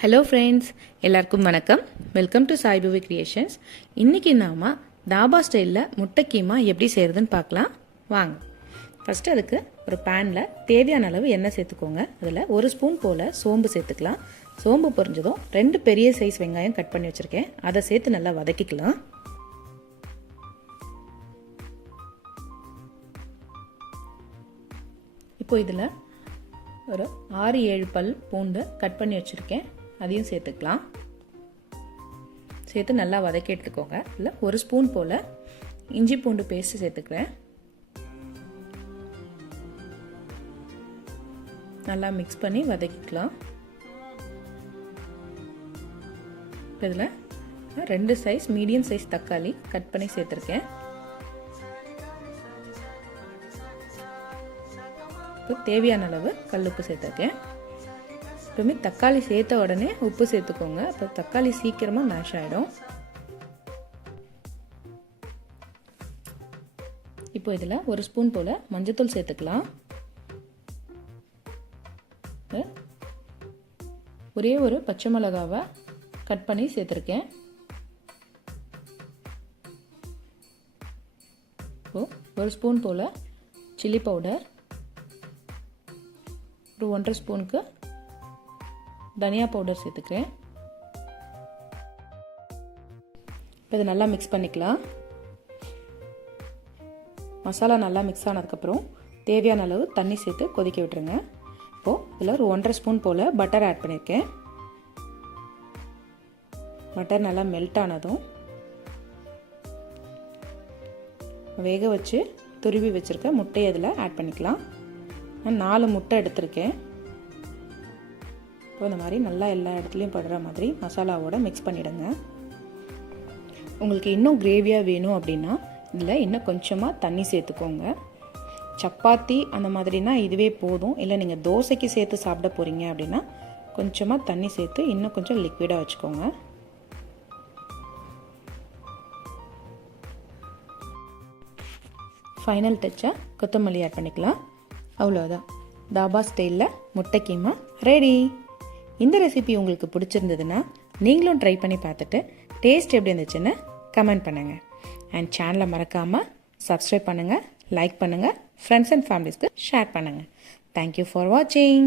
Hello friends, எல்லாருக்கும் வணக்கம். Welcome to Saibuvi creations. இன்றைக்கி நாம் தாபா ஸ்டைலில் முட்டை கீமா எப்படி செய்கிறதுன்னு பார்க்கலாம் வாங்க. ஃபஸ்ட்டு அதுக்கு ஒரு பேனில் தேவையான அளவு எண்ணெய் சேர்த்துக்கோங்க. அதில் ஒரு ஸ்பூன் போல் சோம்பு சேர்த்துக்கலாம். சோம்பு பொரிஞ்சதும் 2 பெரிய சைஸ் வெங்காயம் கட் பண்ணி வச்சுருக்கேன், அதை சேர்த்து நல்லா வதக்கிக்கலாம். இப்போ இதில் ஒரு 6-7 பல் பூண்டு கட் பண்ணி வச்சுருக்கேன், அதையும் சேர்த்துக்கலாம். சேர்த்து நல்லா வதக்கி எடுத்துக்கோங்க. இல்லை ஒரு ஸ்பூன் போல் இஞ்சி பூண்டு பேஸ்ட் சேர்த்துக்கிறேன். நல்லா மிக்ஸ் பண்ணி வதக்கிக்கலாம். இதில் 2 சைஸ் மீடியம் சைஸ் தக்காளி கட் பண்ணி சேர்த்துருக்கேன். இப்போ தேவையான அளவு கல்லுப்பு சேர்த்துருக்கேன். எப்பவுமே தக்காளி சேர்த்த உடனே உப்பு சேர்த்துக்கோங்க, அப்போ தக்காளி சீக்கிரமாக மேஷ் ஆகிடும். இப்போ இதில் ஒரு ஸ்பூன் போல் மஞ்சத்தூள் சேர்த்துக்கலாம். ஒரே ஒரு பச்சை மிளகாவை கட் பண்ணி சேர்த்துருக்கேன். இப்போ ஒரு ஸ்பூன் போல் சில்லி பவுடர், ஒரு 1.5 ஸ்பூனுக்கு தனியா பவுடர் சேர்த்துக்கிறேன். இப்போ இதை நல்லா மிக்ஸ் பண்ணிக்கலாம். மசாலா நல்லா மிக்ஸ் ஆனதுக்கப்புறம் தேவையான அளவு தண்ணி சேர்த்து கொதிக்க விட்டுருங்க. இப்போது இதில் ஒரு 1.5 ஸ்பூன் போல் பட்டர் ஆட் பண்ணியிருக்கேன். பட்டர் நல்லா மெல்ட் ஆனதும் வேக வச்சு துருவி வச்சுருக்க முட்டையை இதில் ஆட் பண்ணிக்கலாம். நான் 4 முட்டை எடுத்திருக்கேன். இப்போ இந்த மாதிரி நல்லா எல்லா இடத்துலையும் படுற மாதிரி மசாலாவோட மிக்ஸ் பண்ணிவிடுங்க. உங்களுக்கு இன்னும் கிரேவியாக வேணும் அப்படின்னா இதில் இன்னும் கொஞ்சமாக தண்ணி சேர்த்துக்கோங்க. சப்பாத்தி அந்த மாதிரினா இதுவே போதும். இல்லை நீங்கள் தோசைக்கு சேர்த்து சாப்பிட போகிறீங்க அப்படின்னா கொஞ்சமாக தண்ணி சேர்த்து இன்னும் கொஞ்சம் லிக்விடாக வச்சுக்கோங்க. ஃபைனல் டச்சாக கொத்தமல்லி ஆட் பண்ணிக்கலாம். அவ்வளோதான், தாபா ஸ்டைலில் முட்டை கீமா ரெடி. இந்த ரெசிபி உங்களுக்கு பிடிச்சிருந்ததுன்னா நீங்களும் ட்ரை பண்ணி பார்த்துட்டு டேஸ்ட் எப்படி இருந்துச்சுன்னு கமெண்ட் பண்ணுங்கள். அண்ட் சேனலை மறக்காமல் சப்ஸ்கிரைப் பண்ணுங்கள், லைக் பண்ணுங்கள், ஃப்ரெண்ட்ஸ் அண்ட் ஃபேமிலிஸ்க்கு ஷேர் பண்ணுங்கள். தேங்க்யூ ஃபார் வாட்சிங்.